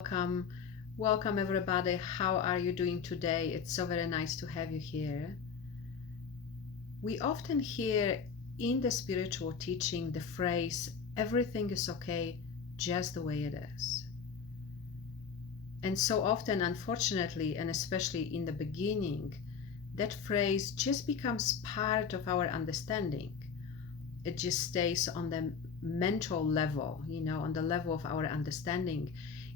Welcome, welcome everybody. How are you doing today? It's so very nice to have you here. We often hear in the spiritual teaching the phrase, everything is okay just the way it is. And so often, unfortunately, and especially in the beginning, that phrase just becomes part of our understanding. It just stays on the mental level, on the level of our understanding,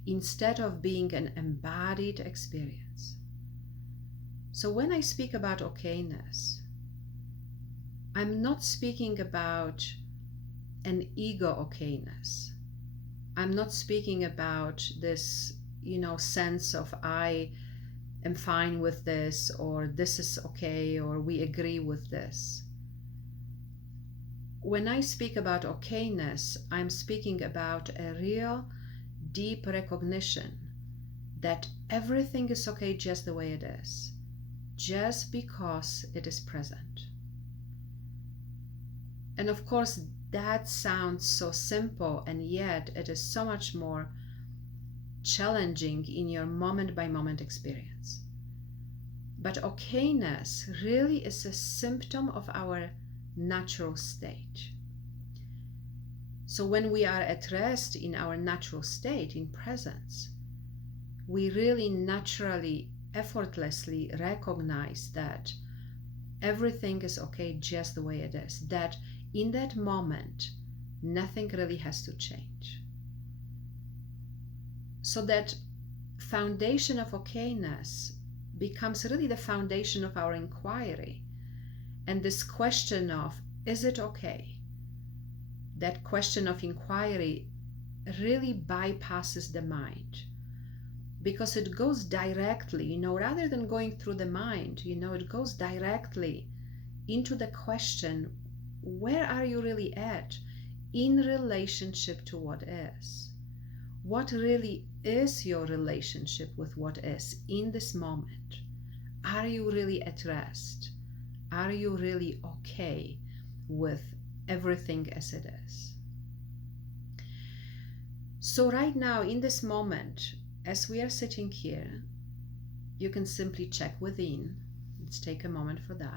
instead of being an embodied experience. So when I speak about okayness, I'm not speaking about an ego okayness. I'm not speaking about this, sense of I am fine with this, or this is okay, or we agree with this. When I speak about okayness, I'm speaking about a real deep recognition that everything is okay just the way it is, just because it is present. And of course, that sounds so simple, and yet it is so much more challenging in your moment by moment experience. But okayness really is a symptom of our natural state. So when we are at rest in our natural state, in presence, we really naturally, effortlessly recognize that everything is okay just the way it is, that in that moment, nothing really has to change. So that foundation of okayness becomes really the foundation of our inquiry. And this question of, is it okay? That question of inquiry really bypasses the mind, because it goes directly, rather than going through the mind, it goes directly into the question, where are you really at in relationship to what is? What really is your relationship with what is in this moment? Are you really at rest? Are you really okay with everything as it is? So right now, in this moment, as we are sitting here, you can simply check within. Let's take a moment for that.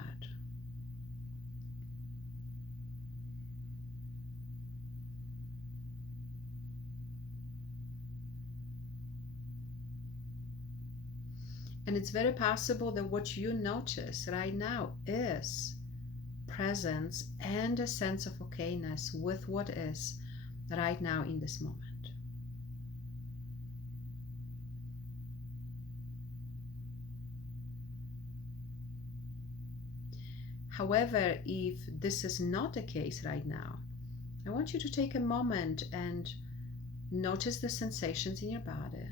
And it's very possible that what you notice right now is presence and a sense of okayness with what is right now in this moment. However, if this is not the case right now, I want you to take a moment and notice the sensations in your body.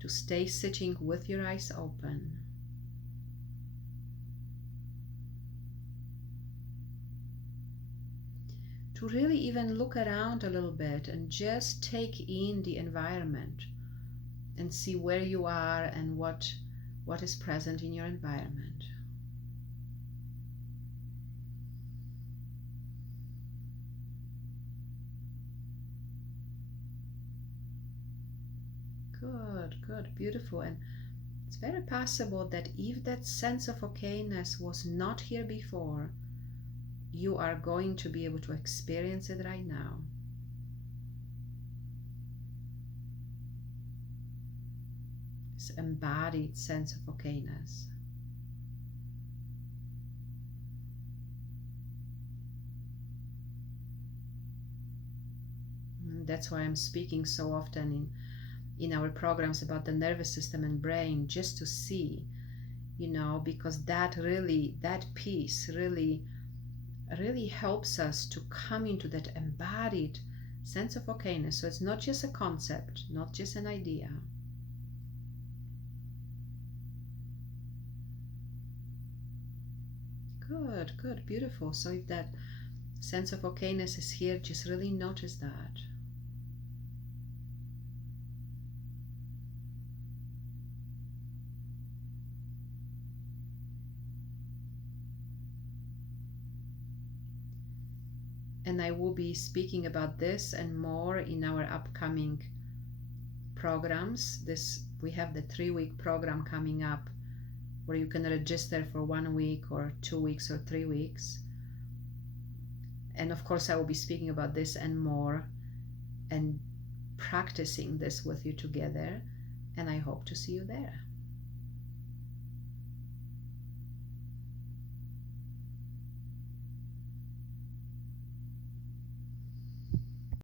To stay sitting with your eyes open. To really even look around a little bit and just take in the environment and see where you are and what is present in your environment. Good, beautiful. And it's very possible that if that sense of okayness was not here before, you are going to be able to experience it right now. This embodied sense of okayness. And that's why I'm speaking so often in our programs about the nervous system and brain, just to see, because that piece really helps us to come into that embodied sense of okayness. So it's not just a concept, not just an idea. Good, beautiful. So if that sense of okayness is here, just really notice that. And I will be speaking about this and more in our upcoming programs. We have the 3-week program coming up where you can register for 1 week or 2 weeks or 3 weeks. And of course, I will be speaking about this and more and practicing this with you together. And I hope to see you there.